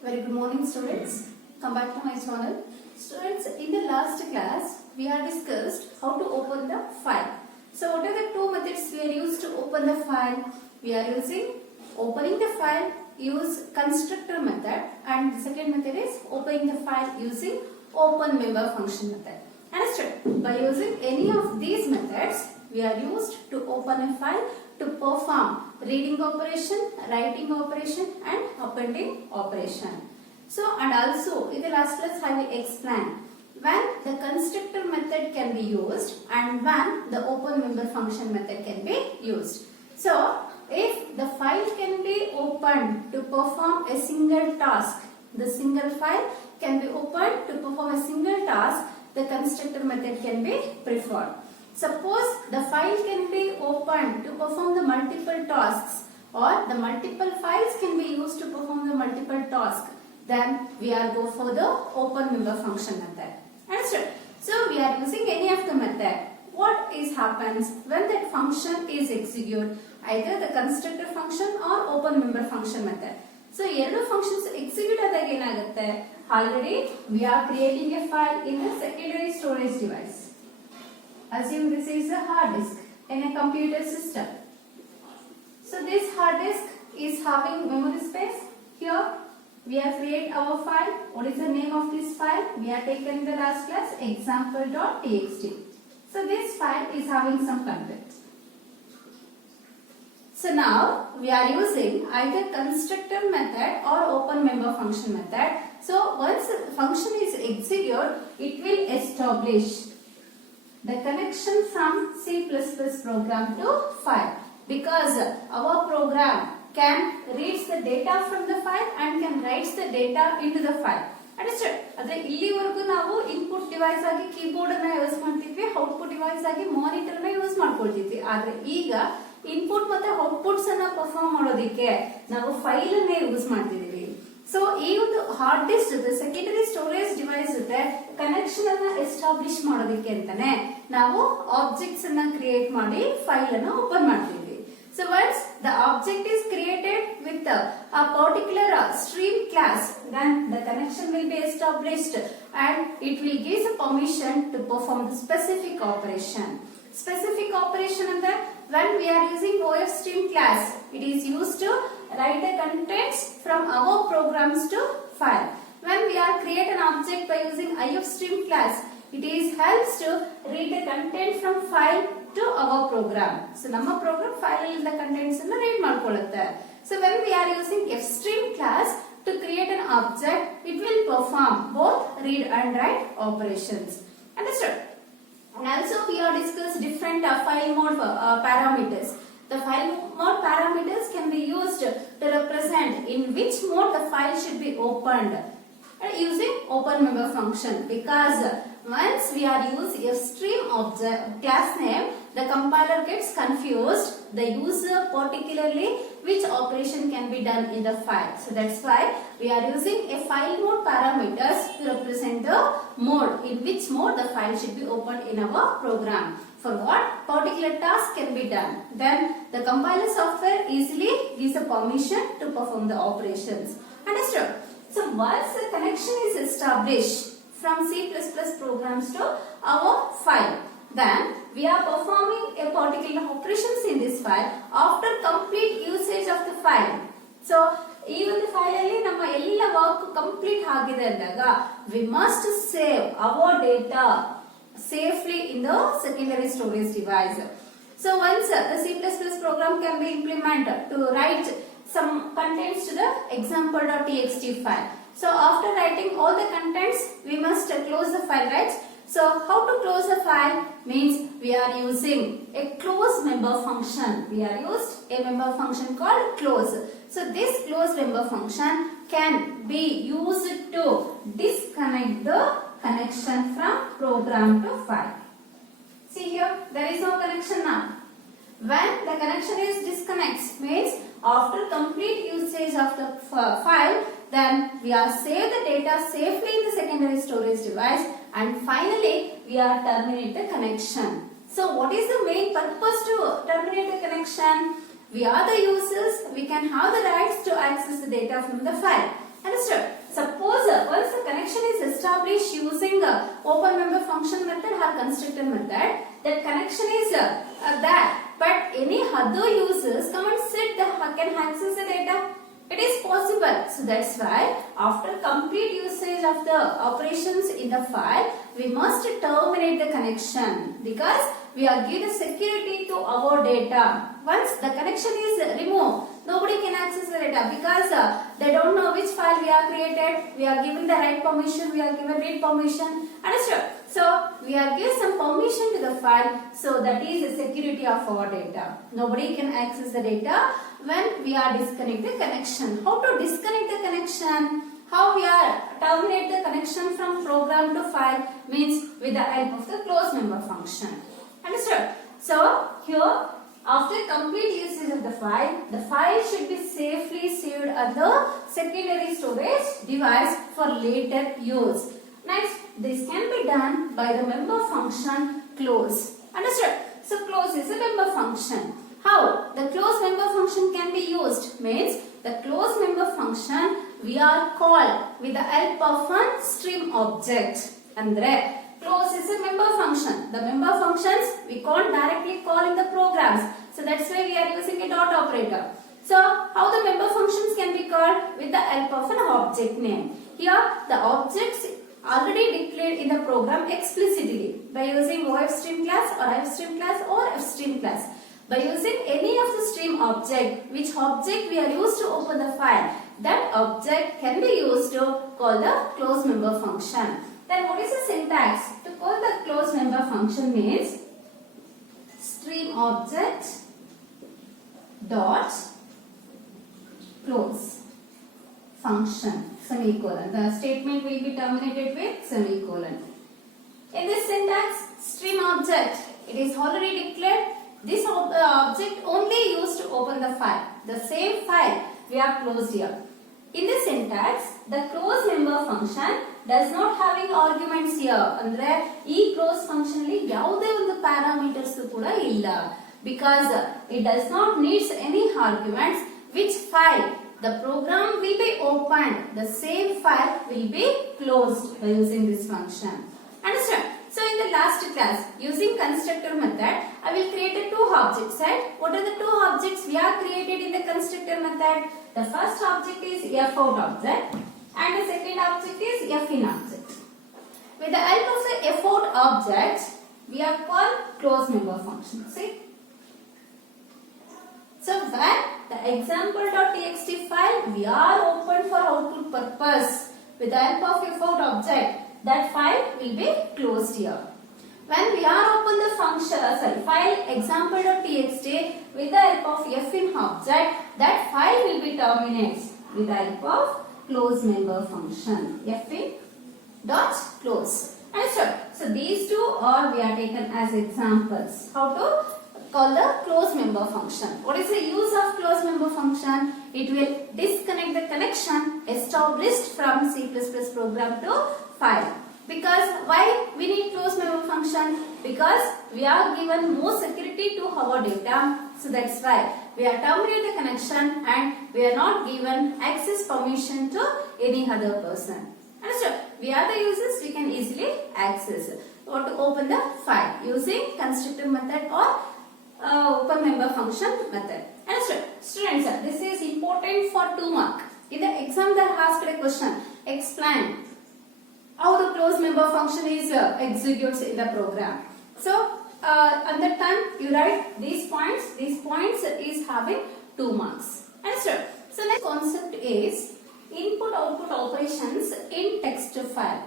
Very good morning students. Come back to my channel. Students, in the last class we have discussed how to open the file. So what are the two methods we are used to open the file? We are using opening the file use constructor method, and the second method is opening the file using open member function method. Understood? By using any of these methods we are used to open a file to perform reading operation, writing operation and appending operation. So, and also in the last class I will explain when the constructor method can be used and when the open member function method can be used. So, if the file can be opened to perform a single task, the single file can be opened to perform a single task, the constructor method can be preferred. Suppose the file can be opened to perform the multiple tasks, or the multiple files can be used to perform the multiple tasks, then we are go for the open member function method. Understood? So we are using any of the method. What is happens when that function is executed, either the constructor function or open member function method. So ಎರಡು functions execute ಆದಾಗ ಏನಾಗುತ್ತೆ, already we are creating a file in the secondary storage device. Assume this is a hard disk in a computer system. So this hard disk is having memory space. Here we have created our file. What is the name of this file? We have taken in the last class example.txt. So this file is having some content. So now we are using either constructor method or open member function method. So once the function is executed, it will establish the connection from C++ program to file, because our program can read the data from the file and can write the data into the file. Understood? Adre illivargu ನಾವು input device ಆಗಿ keyboard ಅನ್ನು use ಮಾಡ್ತಿದ್ವಿ, output device ಆಗಿ monitor ಅನ್ನು use ಮಾಡ್ಕೊಳ್ತಿದ್ವಿ. ಆದ್ರೆ ಈಗ input ಮತ್ತೆ outputs ಅನ್ನು ಪರ್ಫಾರ್ಮ್ ಮಾಡೋದಕ್ಕೆ ನಾವು ಫೈಲ್ ಅನ್ನು ಯೂಸ್ ಮಾಡ್ತಿದೀವಿ. ಸೊ ಈ ಒಂದು ಹಾರ್ಡ್ ಡಿಸ್ಕ್ ಜೊತೆ ಸೆಕೆಂಡರಿ ಸ್ಟೋರೇಜ್ ಡಿವೈಸ್ ಜೊತೆ ಕನೆಕ್ಷನ್ ಅನ್ನ ಎಸ್ಟಾಬ್ಲಿಷ್ ಮಾಡೋದಕ್ಕೆ ಅಂತಾನೆ ನಾವು ಆಬ್ಜೆಕ್ಟ್ಸ್ ಅನ್ನ ಕ್ರಿಯೇಟ್ ಮಾಡಿ ಫೈಲ್ ಅನ್ನು ಓಪನ್ ಮಾಡ್ತೀವಿ. So once the object is created with a particular stream class, then the connection will be established and it will give a permission to perform the specific operation. Specific operation and that when we are using OF stream class, it is used to write the contents from our programs to file. When we are create an object by using IF stream class, it is helps to read the content from file to our program. So ನಮ್ಮ program file ಅಲ್ಲಿ contents ಅನ್ನು read ಮಾಡ್ಕೊಳ್ಳುತ್ತೆ. So when we are using fstream class to create an object, it will perform both read and write operations. Understood? And also we have discussed different file mode parameters. The file mode parameters can be used to represent in which mode the file should be opened using open member function, because once we are using fstream object class name, the compiler gets confused the user particularly which operation can be done in the file. So that's why we are using a file mode parameters to represent the mode in which mode the file should be opened in our program, for what particular task can be done. Then the compiler software easily gives a permission to perform the operations. Understood? So once the connection is established from C++ programs to our file, then we are performing a particular operations in this file after complete usage of the file. So ಈ ಒಂದು file ಅಲ್ಲಿ ನಮ್ಮ ಎಲ್ಲ work complete ಆಗಿದೆ ಅಂದಾಗ we must save our data safely in the secondary storage device. So once the C++ program can be implemented to write some contents to the example.txt file. So after writing all the contents, we must close the file, right? So how to close the file means we are using a close member function. We are used a member function called close. So this close member function can be used to disconnect the connection from program to file. See here, there is no connection now. When the connection is disconnected means after complete usage of the file, then we are save the data safely in the secondary storage device, and finally we are terminate the connection. So what is the main purpose to terminate the connection? We are the users, we can have the rights to access the data from the file. Understood? Suppose once the connection is established using open member function method or constructor method, that connection is there, but any other users come and sit can access the data. It is possible. So that's why after complete usage of the operations in the file, we must terminate the connection because we are giving security to our data. Once the connection is removed, nobody can access the data because they don't know which file we are created. We are given the write permission, we are given read permission. Understood? So we are given some permission to the file. So that is the security of our data. Nobody can access the data when we are disconnect the connection. How to disconnect the connection? How we are terminate the connection from program to file means with the help of the close member function. Understood? So here after complete usage of the file should be safely saved at the secondary storage device for later use. Next, this can be done by the member function close. Understood? So close is a member function. How the close member function can be used means the close member function we are called with the help of one stream object. Andre close is a member function. The member functions we can't directly call in the programs. So that's why we are using a dot operator. So how the member functions can be called with the help of an object name. Here the objects already declared in the program explicitly by using OFStream class or IFStream class or FStream class. By using any of the stream object, which object we are used to open the file, that object can be used to call the close member function. Then what is the syntax? To call the close member function means stream object dot close function semicolon. The statement will be terminated with semicolon. In this syntax, stream object, it is already declared. This object only used to open the file. The same file we have closed here. In the syntax, the close member function does not having arguments here. Andre ee close function li ಯಾವುದೇ ಒಂದು parameters ಕೂಡ ಇಲ್ಲ. Because it does not needs any arguments. Which file the program will be opened, the same file will be closed by using this function. Understand? So in the last class, using constructor method, I will create two objects, right? What are the two objects we are created in the constructor method? The first object is fout object and the second object is fin object. With the help of the fout object, we have called close member function. See? So when the example.txt file we are open for output purpose with the help of fout object, that file will be closed here. When we are open the function, file example.txt with the help of fin object, that file will be terminated with the help of close member function fin.close. Understood? So these two are we are taken as examples. How to call the close member function. What is the use of close member function? It will disconnect the connection established from C++ program to file. Because why we need close member function? Because we are given more security to our data. So that's why we are terminating the connection and we are not given access permission to any other person. Understood? We are the users, we can easily access or to open the file using constructor method or open member function method. Understood? Students, this is important for 2 marks. In the exam they asked a question. Explain how the close member function is executes in the program. So at that time you write these points. These points is having 2 marks. Understood? So next concept is input output operations in text file.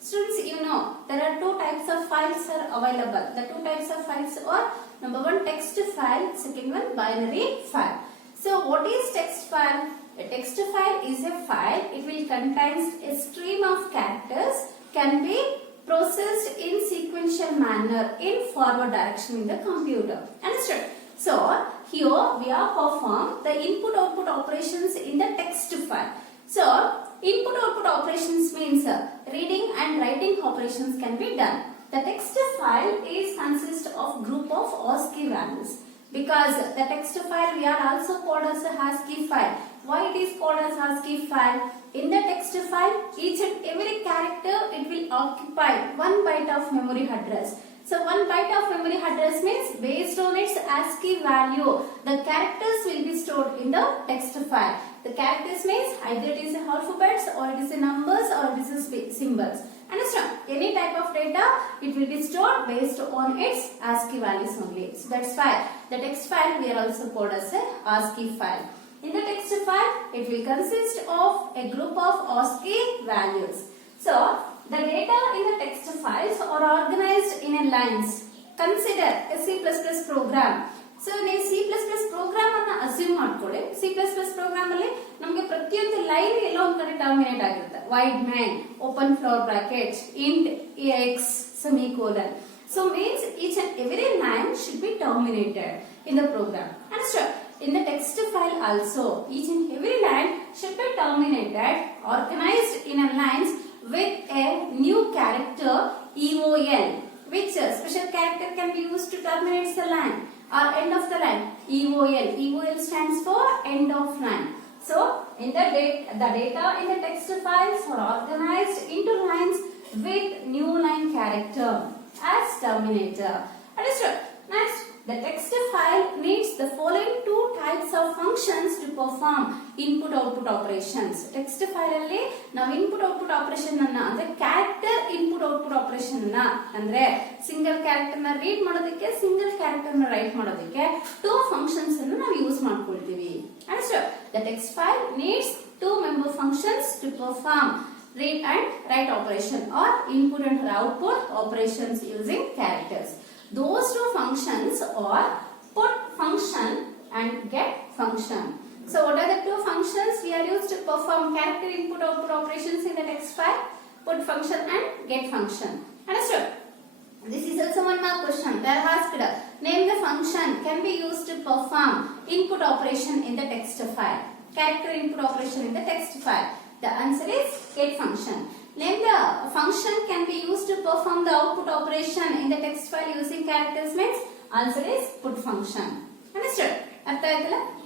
Students, you know there are 2 types of files are available. The 2 types of files are number 1 text file, second one binary file. So what is text file? A text file is a file. It will contain a stream of characters can be processed in sequential manner in forward direction in the computer. Understood? So here we are perform the input output operations in the text file. So input output operations means reading and writing operations can be done. The text file is consist of group of ASCII values. Because the text file we are also called as a ASCII file. Why it is called as ASCII file? in the text file, each and every character it will occupy 1 byte of memory address. So 1 byte of memory address means based on its ASCII value, the characters will be stored in the text file. The characters means either it is alphabets or it is numbers or it is symbols. Understand? Any type of data, it will be stored based on its ASCII values only. So that's why the text file we are also called as a ASCII file. In the text file, it will consist of a group of ASCII values. So the data in the text files are organized in a lines. Consider a C++ program. So in C++ program ಅನ್ನು assume ಮಾಡ್ಕೊಳ್ಳಿ. C++ program ಅಲ್ಲಿ ನಮಗೆ ಪ್ರತಿಯೊಂದು line ಎಲ್ಲೋ ಒಂದು ಕಡೆ terminate ಆಗಿರುತ್ತೆ. Void main, open floor bracket, int x semicolon. So means each and every line should be terminated in the program. Understood? In the text file also, each and every line should be terminated, organized in a lines with a new character EOL. Which special character can be used to terminate the line or end of the line? EOL. EOL stands for end of line. So in the data in the text files are organized into lines with new line character as terminator. Understood? Next, the text file needs the following two types of functions to perform input-output operations. Text file alli ನಾವು input-output operation ಅನ್ನ ಅಂದ್ರೆ character input-output operation ಅನ್ನ ಅಂದ್ರೆ single character ನ read ಮಾಡೋದಕ್ಕೆ single character ನ write ಮಾಡೋದಕ್ಕೆ two functions ಅನ್ನು ನಾವು ಯೂಸ್ ಮಾಡ್ಕೊಳ್ತೀವಿ. Understood? The text file needs two member functions to perform read and write operation or input and output operations using characters. Those two functions are put function and get function. So what are the two functions we are used to perform character input output operations in the text file? Put function and get function. Understood? This is also one more question. They are asked, name the function can be used to perform input operation in the text file. Character input operation in the text file. The answer is get function. Name the function can be used to perform the output operation in the text file using characters means answer is put function. Understood?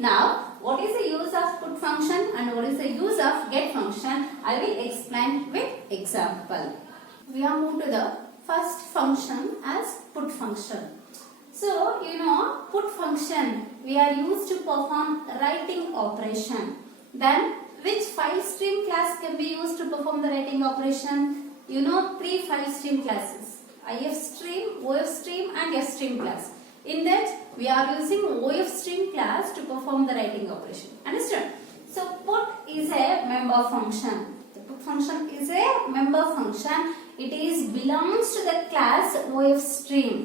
Now, what is the use of put function and what is the use of get function? I will explain with example. We are moved to the first function as put function. So, put function we are used to perform writing operation. Then which file stream class can be used to perform the writing operation? Three file stream classes: IF stream, OF stream and F stream class. In that we are using OF stream class to perform the writing operation. Understand? So put is a member function. The put function is a member function. It is belongs to the class OF stream.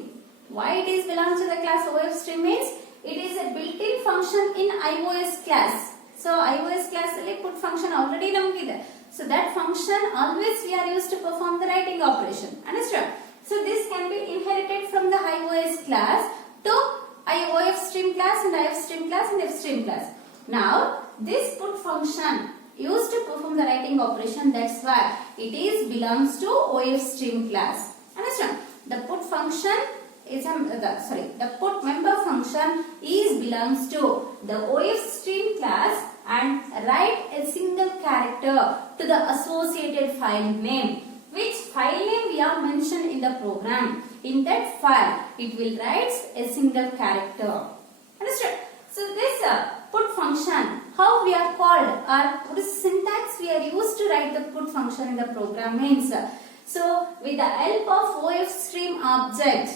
Why it is belongs to the class OF stream means it is a built-in function in iOS class. So iOS class ಅಲ್ಲಿ put function already ನಮಗಿದೆ. So that function always we are used to perform the writing operation. Understand? So this can be inherited from the iOS class to OF stream class and IF stream class and F stream class. Now this put function used to perform the writing operation, that's why it is belongs to OF stream class. Understand? The put function is the put member function is belongs to the OF stream class and write a single character to the associated file name. Which file name we are mentioned in the program? In that file, it will write a single character. Understood? So this put function, how we are called or what is syntax we are used to write the put function in the program means. So with the help of OF stream object.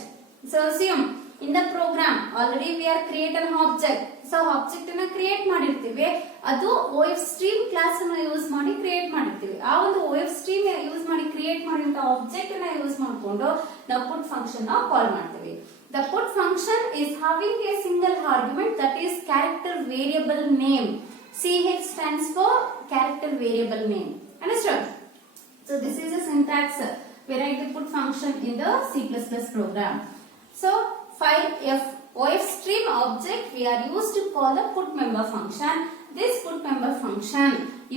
So assume in the program already we are create an object. So object ಅನ್ನು create ಮಾಡಿರ್ತೀವಿ, ಅದು OF stream class ಅನ್ನು use ಮಾಡಿ create ಮಾಡಿರ್ತೀವಿ. ಆ ಒಂದು OF stream use ಮಾಡಿ create ಮಾಡಿದಂತ ಆಬ್ಜೆಕ್ಟ್ ಅನ್ನು ಯೂಸ್ ಮಾಡಿಕೊಂಡು ನಾವು put function ನ ಕಾಲ್ ಮಾಡ್ತೀವಿ. The put function is having a single argument, that is character variable name. CH stands for character variable name. Understood? So this is a syntax we write the put function in the C++ program. So file OF stream object we are used to call the put member function. This put member function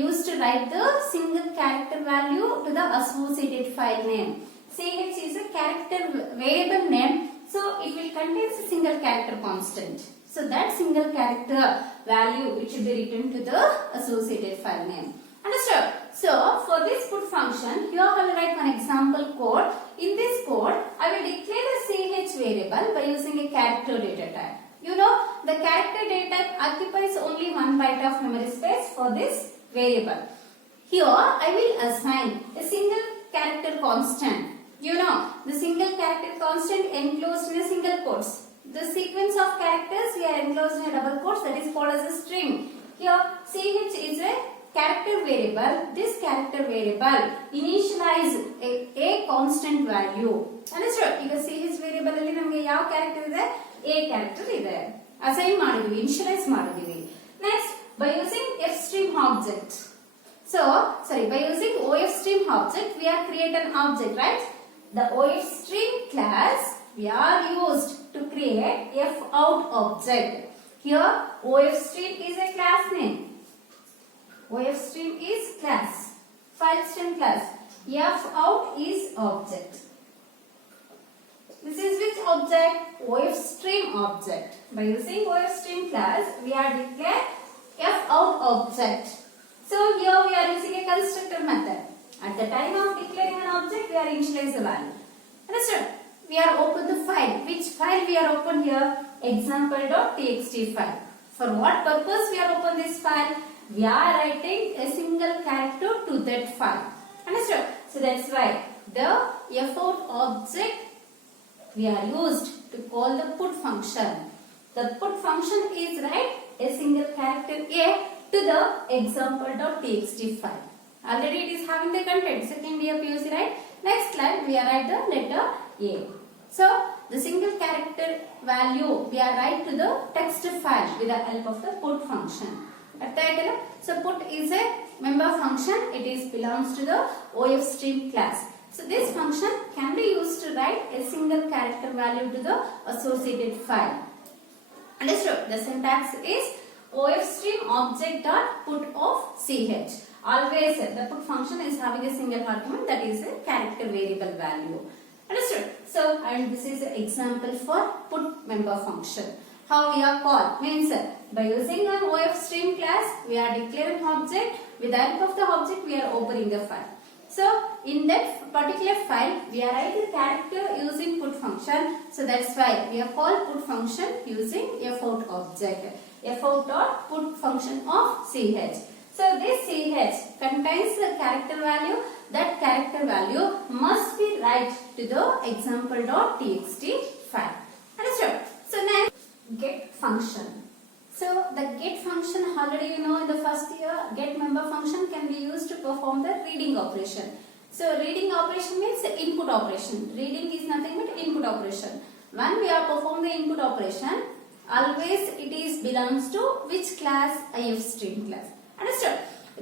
used to write the single character value to the associated file name. CH is a character variable name, so it will contain a single character constant. So that single character value it should be written to the associated file name. Understood? So for this put function, here I will write one example code. In this code, I will declare the ch variable by using a character data type. You know, the character data type occupies only 1 byte of memory space for this variable. Here I will assign a single character constant. You know, the single character constant enclosed in a single quotes. The sequence of characters we are enclosed in a double quotes, that is called as a string. Here ch is a character variable. This character variable initialize a constant value. Understood? ಈಗ ch variable ಅಲ್ಲಿ ನಮಗೆ ಯಾವ character ಇದೆ? A character ಇದೆ. Assign ಮಾಡಿದ್ವಿ, initialise ಮಾಡಿದ್ವಿ. Next, by using fstream object. So, by using ofstream object, we are create an object, right? The ofstream class we are used to create fout object. Here, ofstream is a class name. Ofstream is class. File stream class. Fout is object. This is which object? Ofstream object. By using ofstream class, we are declare fout object. So here we are using a constructor method. At the time of declaring an object, we are initialize the value. Understood? We are open the file. Which file we are open here? Example.txt file. For what purpose we are open this file? We are writing a single character to that file. Understood? So that's why the fout object we are used to call the put function. The put function is write a single character A to the example.txt file. Already it is having the content. Second year PUC, right? Next line we are write the letter A. So the single character value we are write to the text file with the help of the put function. So put is a member function. It is belongs to the ofstream class. So this function can be used to write a single character value to the associated file. Understood? The syntax is ofstream object dot put of ch. Always the put function is having a single argument, that is a character variable value. Understood? So and this is an example for put member function. How we are called means by using an ofstream class we are declaring object. With the help of the object we are opening the file. So in that particular file we are writing the character using put function. So that's why we are called put function using fout object. Fout dot put function of ch. So this ch contains the character value. That character value must be write to the example.txt file. Understood? So next, get function. So the get function already you know in the first year, get member function can be used to perform the reading operation. So reading operation means input operation. Reading is nothing but input operation. When we are perform the input operation, always it is belongs to which class? ifstream class. Understood?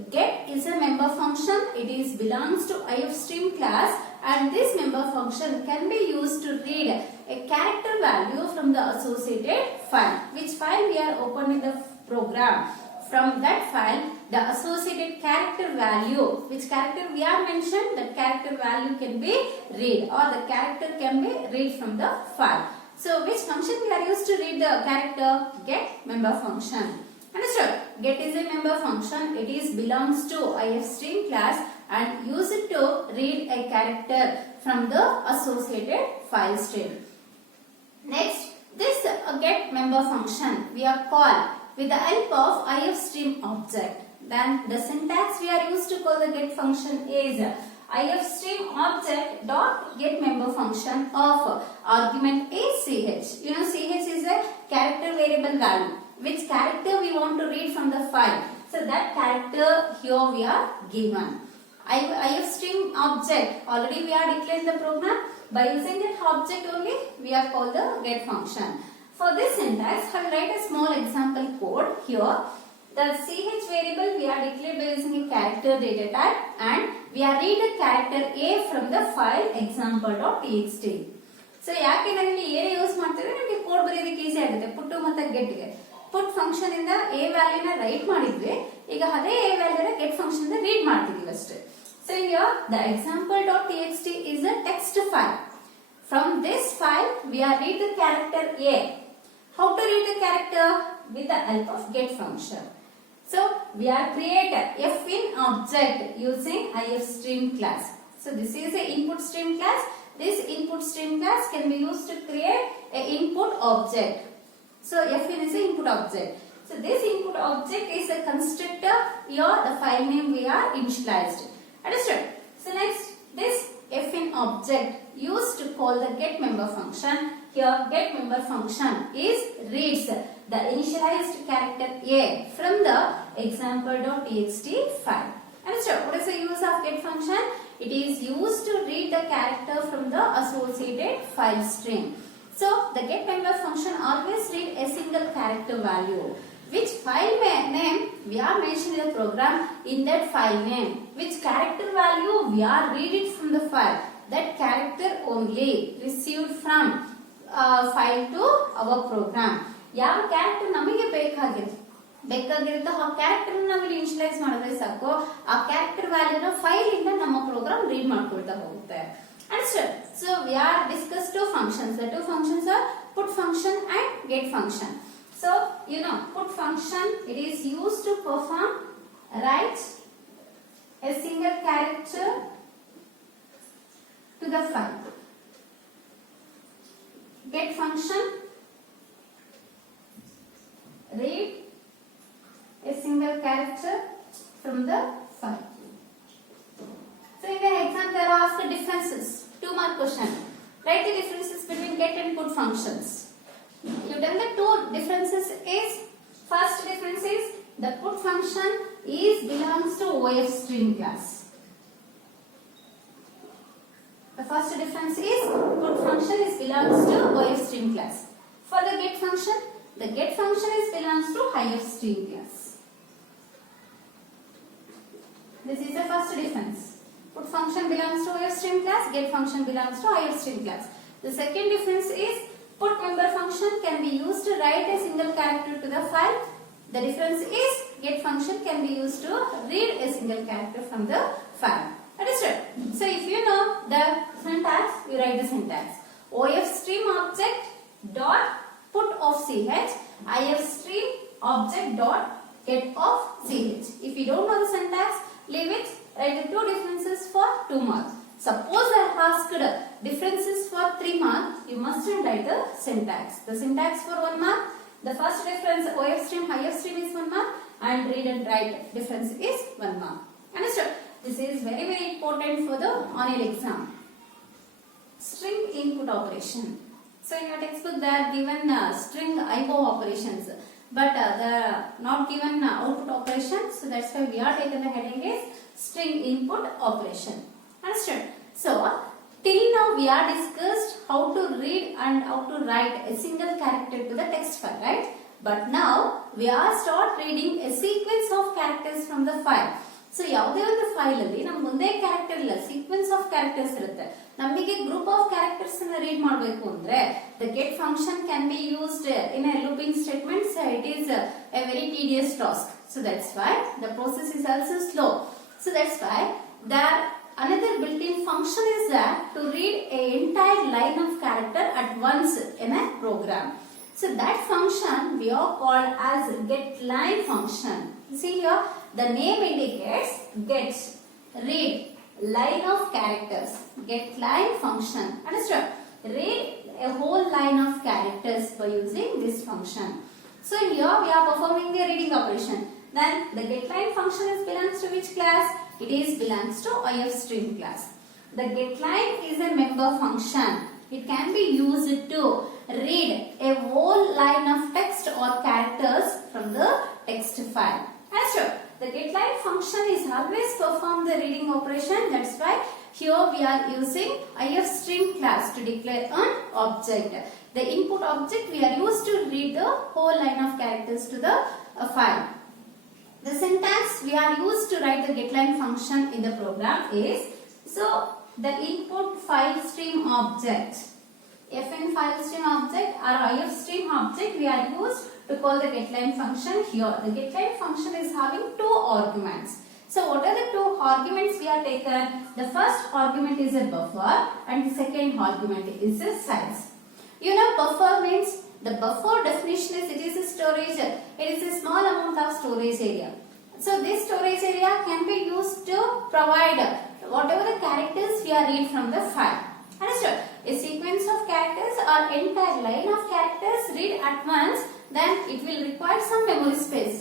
Get is a member function. It is belongs to ifstream class, and this member function can be used to read a character value from the associated file. Which file we are opening the program? From that file, the associated character value, which character we are mentioned, that character value can be read, or the character can be read from the file. So which function we are used to read the character? Get member function. Understood? Get is a member function. It is belongs to ifstream class and use it to read a character from the associated file stream. Next, this get member function we are called with the help of ifstream object. Then the syntax we are used to call the get function is ifstream object dot get member function of argument is ch. You know ch is a character variable value. Which character we want to read from the file. So that character here we are given. ifstream object already we are declaring the program. By using that object only we are called the get function. For this syntax I will write a small example code here. The ch variable we are declared by using a character data type, and we are read the character A from the file example.txt. So ಯಾಕೆ ನಾನು ಇಲ್ಲಿ A use ಮಾಡ್ತಿದ್ರೆ ನಮಗೆ code ಬರೆಯೋದಕ್ಕೆ easy ಆಗುತ್ತೆ ಪುಟ್ ಮತ್ತೆ get ಗೆ. ಪುಟ್ function ಇಂದ a ವ್ಯಾಲ್ಯೂ ನ ರೈಟ್ ಮಾಡಿದ್ವಿ, ಈಗ ಅದೇ a ವ್ಯಾಲ್ಯೂ ನ ಗೆಟ್ ಫಂಕ್ಷನ್ ಇಂದ ರೀಡ್ ಮಾಡ್ತಿದೀವಿ ಅಷ್ಟೇ. So here the example.txt is a text file. From this file we are read the character A. How to read the character? With the help of get function. So we are create F in object using ifstream class. So this is a input stream class. This input stream class can be used to create a input object. So Fin is a input object. So this input object is a constructor. Here the file name we are initialized. Understood? So next, this Fin object used to call the get member function. Here get member function reads the initialized character A from the example.txt file. Understood? What is the use of get function? It is used to read the character from the associated file stream. So the get member function always read a single character value. Which file name we are mentioning in the program, in that file name, which character value we are reading from the file, that character only received from file to our program. ಯಾವ character ನಮಗೆ ಬೇಕಾಗಿರುತ್ತೋ ಆ character ನಾವು ಇಲ್ಲಿ initialise ಮಾಡಿದ್ರೆ ಸಾಕು, ಆ character ವ್ಯಾಲ್ಯೂನ file ಇಂದ ನಮ್ಮ ಪ್ರೋಗ್ರಾಮ್ ರೀಡ್ ಮಾಡ್ಕೊಳ್ತಾ ಹೋಗುತ್ತೆ. Understood? So we are discussed two functions. The two functions are put function and get function. So you know, put function, it is used to perform write a single character to the file. Get function, read a single character from the file. So in the exam there are asked differences. 2 mark question. Write the differences between get and put functions. You done the two differences is, first difference is the put function belongs to ifstream class. The first difference is put function belongs to ifstream class. For the get function belongs to ifstream class. This is the first difference. Put function belongs to ifstream class, get function belongs to ifstream class. The second difference is put member function can be used to write a single character to the file. The difference is get function can be used to read a single character from the file. Understood? So if you know the syntax, you write the syntax. ifstream object dot put of ch, ifstream object dot get of ch. If you don't know the syntax, leave it. Write the two differences for 2 marks. Suppose I asked differences for 3 marks, you must write the syntax. The syntax for 1 mark, the first difference ifstream is 1 mark, and read and write difference is 1 mark. Understood? This is very important for the annual exam. String input operation. So in your textbook they are given string IO operations, but they are not given output operation. So that's why we are taking the heading is string input operation. Understood? So till now we are discussed how to read and how to write a single character to the text file, right? But now we are start reading a sequence of characters from the file. So ಯಾವುದೇ ಒಂದು file ಅಲ್ಲಿ ನಮ್ಗೆ ಒಂದೇ character ಇಲ್ಲ, sequence of characters ಇರುತ್ತೆ. ನಮಗೆ group of characters ಅನ್ನ read ಮಾಡಬೇಕು ಅಂದ್ರೆ the get function can be used in a looping statement. So it is a very tedious task. So that's why the process is also slow. So that's why there another built-in function is that to read a entire line of character at once in a program. So that function we are called as getLine function. See here, the name indicates get, read line of characters. GetLine function. Understood? Read a whole line of characters by using this function. So here we are performing the reading operation. Then the getLine function belongs to which class? It belongs to ifstream class. The getLine is a member function. It can be used to read a whole line of text or characters from the text file. Understood? The getLine function is always perform the reading operation. That's why here we are using ifstream class to declare an object. The input object we are used to read the whole line of characters to the file. The syntax we are used to write the getLine function in the program is, so the input file stream object, Fn file stream object or ifstream object we are used to call the getLine function here. The getLine function is having 2 arguments. So what are the 2 arguments we are taken? The first argument is a buffer and the second argument is a size. You know buffer means The buffer definition is it is a storage. It is a small amount of storage area. So this storage area can be used to provide whatever the characters we are read from the file. Understood? A sequence of characters or entire line of characters read at once, then it will require some memory space.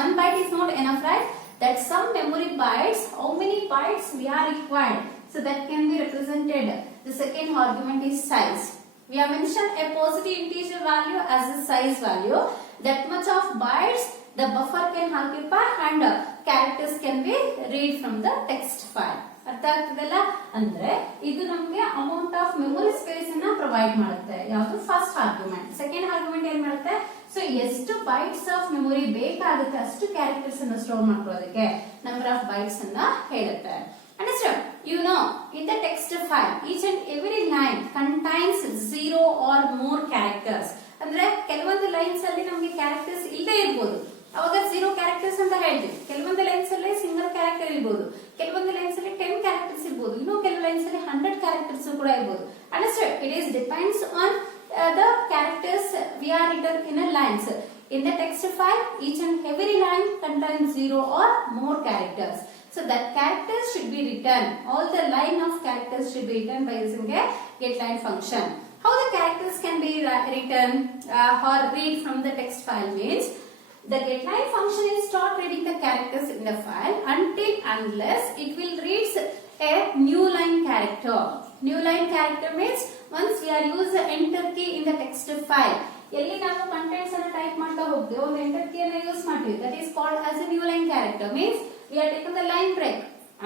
One byte is not enough, right? That some memory bytes, how many bytes we are required. So that can be represented. The second argument is size. We have mentioned a positive integer value as a size value. That much of bytes the buffer can occupy and characters can be read from the text file. ಅರ್ಥ ಆಗ್ತದಲ್ಲ? ಅಂದ್ರೆ ಇದು ನಮಗೆ amount of memory space ಅನ್ನ provide ಮಾಡುತ್ತೆ. ಯಾವುದು? First argument. Second argument ಏನ್ ಮಾಡುತ್ತೆ? ಸೊ ಎಷ್ಟು ಬೈಟ್ಸ್ ಆಫ್ ಮೆಮೊರಿ ಬೇಕಾಗುತ್ತೆ ಅಷ್ಟು ಕ್ಯಾರೆಕ್ಟರ್ಸ್ ಅನ್ನು ಸ್ಟೋರ್ ಮಾಡ್ಕೊಳ್ಳೋದಕ್ಕೆ ನಂಬರ್ ಆಫ್ ಬೈಟ್ಸ್ ಅನ್ನ ಹೇಳುತ್ತೆ. Understood? You know, in the text file, each and every line contains 0 or more characters. ಅಂದ್ರೆ ಕೆಲವೊಂದು ಲೈನ್ಸ್ ಅಲ್ಲಿ ನಮಗೆ ಕ್ಯಾರೆಕ್ಟರ್ಸ್ ಇಲ್ಲದೆ ಇರಬಹುದು. ಅವಾಗ 0 ಕ್ಯಾರೆಕ್ಟರ್ಸ್ ಅಂತ ಹೇಳ್ತೀವಿ. ಕೆಲವೊಂದು ಲೈನ್ಸ್ ಅಲ್ಲಿ ಸಿಂಗಲ್ ಕ್ಯಾರೆಕ್ಟರ್ ಇರಬಹುದು. ಕೆಲವೊಂದು ಲೈನ್ಸ್ ಅಲ್ಲಿ 10 ಕ್ಯಾರೆಕ್ಟರ್ಸ್ ಇರಬಹುದು. ಇನ್ನು ಕೆಲವು ಲೈನ್ಸ್ ಅಲ್ಲಿ 100 ಕ್ಯಾರೆಕ್ಟರ್ಸ್ ಕೂಡ ಇರಬಹುದು. Understood? It is depends on the characters we are written in a lines. In the text file, each and every line contains 0 or more characters. So that characters should be written. All the line of characters should be written by using a getLine function. How the characters can be written or read from the text file means the getLine function is start reading the characters in the file until unless it will read a new line character. New line character means once we are use the enter key in the text file. ಎಲ್ಲಿ ನಾವು contents ಅನ್ನು type ಮಾಡ್ತಾ ಹೋಗ್ತೇವೆ ಒಂದು enter key ಅನ್ನು use ಮಾಡ್ತೀವಿ. That is called as a new line character. Means we are taking the line break.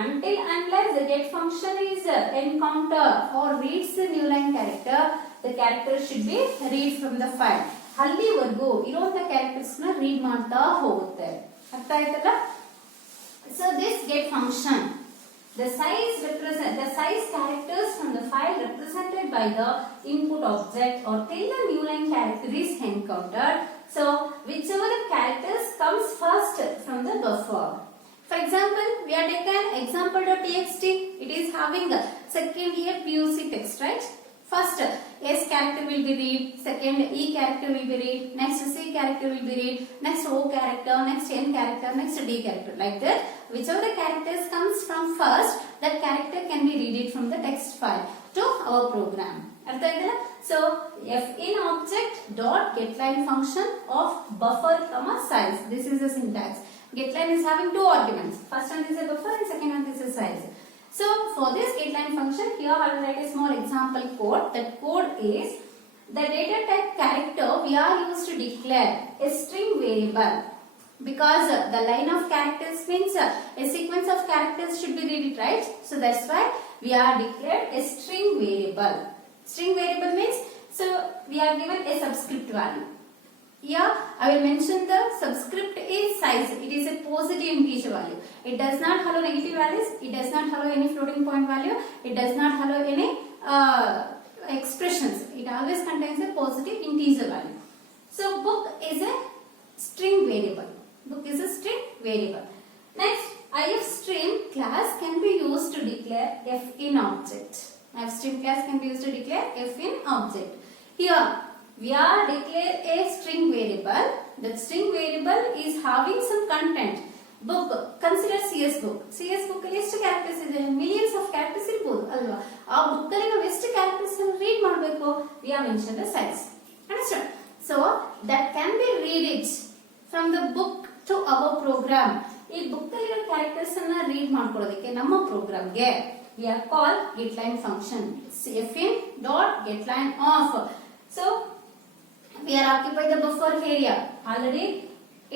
Until unless the get function is encounter or reads the new line character, the character should be read from the file. ಅಲ್ಲಿವರೆಗೂ ಇರುವಂತ characters ನ read ಮಾಡ್ತಾ ಹೋಗುತ್ತೆ. ಅರ್ಥ ಆಯ್ತಲ್ಲ? So this get function, the size characters from the file represented by the input object or till the new line character is encountered. So whichever the characters comes first from the buffer. For example, we are taken example.txt. It is having second here PUC text, right? First S character will be read, second E character will be read, next C character will be read, next O character, next N character, next D character. Like that, whichever the characters comes from first, that character can be read it from the text file to our program. So fin object dot getLine function of buffer comma size. This is the syntax. GetLine is having two arguments. First one is a buffer and second one is a size. So for this getLine function, here I will write a small example code. That code is the data type character we are used to declare a string variable. Because the line of characters means a sequence of characters should be read it, right? So that's why we are declared a string variable. String variable means so we are given a subscript value. Here I will mention the subscript is size. It is a positive integer value. It does not allow negative values. It does not allow any floating point value. It does not allow any expressions. It always contains a positive integer value. So book is a string variable. Book is a string variable. Next, ifstream class can be used to declare fin object. Ifstream class can be used to declare fin object. Here we are declare a string variable. That string variable is having some content. Book, consider CS book. CS book ಅಲ್ಲಿ ಎಷ್ಟು characters ಇದೆ? Millions of characters ಇರಬಹುದು ಅಲ್ವಾ? ಆ book ಅಲ್ಲಿ ನಾವು ಎಷ್ಟು characters ಅನ್ನು ರೀಡ್ ಮಾಡಬೇಕು? We have mentioned the size. Understand? So that can be read it from the book to our program. ಈ ಬುಕ್ ಅಲ್ಲಿರೋ ಕ್ಯಾರೆಕ್ಟರ್ಸ್ ಅನ್ನ ರೀಡ್ ಮಾಡ್ಕೊಳ್ಳೋದಕ್ಕೆ ನಮ್ಮ ಪ್ರೋಗ್ರಾಮ್ಗೆ we are called getLine function. fin dot getLine of. So we are occupy the buffer area. Already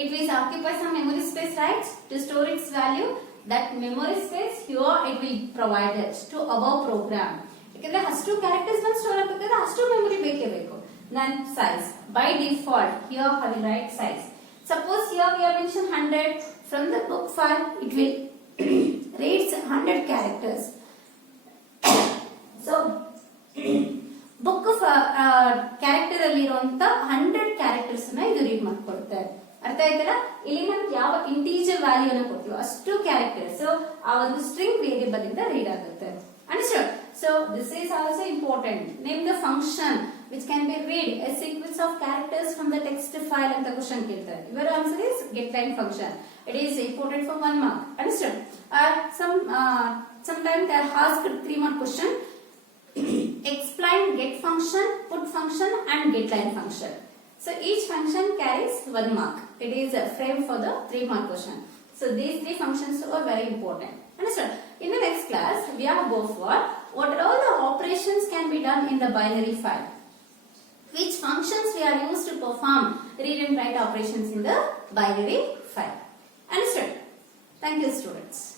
it will occupy some memory space, right? To store its value. That memory space here it will provide it to our program. ಯಾಕಂದ್ರೆ ಅಷ್ಟು characters ನ store ಆಗಬೇಕಾದ್ರೆ ಅಷ್ಟು memory ಬೇಕೇ ಬೇಕು. Then size. By default here I will write size. Suppose here we have mentioned 100. From the book file it will reads 100 characters. So book character ಅಲ್ಲಿ ಇರುವಂತ 100 characters ನ ಇದು ರೀಡ್ ಮಾಡ್ಕೊಡುತ್ತೆ. ಅರ್ಥ ಆಯ್ತಲ್ಲ? ಇಲ್ಲಿ ನಮ್ಗೆ ಯಾವ ಇಂಟೀಜರ್ ವ್ಯಾಲ್ಯೂ ಅನ್ನು ಕೊಡ್ತೀವಿ ಅಷ್ಟು ಕ್ಯಾರೆಕ್ಟರ್ಸ್ ಆ ಒಂದು ಸ್ಟ್ರಿಂಗ್ ವೇರಿಯಬಲ್ ಇಂದ ರೀಡ್ ಆಗುತ್ತೆ. Understood? So this is also important. Name the function which can be read a sequence of characters from the text file and the question filter. Your answer is getLine function. It is important for 1 mark. Understood? Sometimes they are asked 3 mark question. Explain get function, put function and getLine function. So each function carries 1 mark. It is a frame for the 3 mark question. So these 3 functions are very important. Understood? In the next class, we are go for what all the operations can be done in the binary file. Which functions we are used to perform read and write operations in the binary file. Understood? Thank you, students.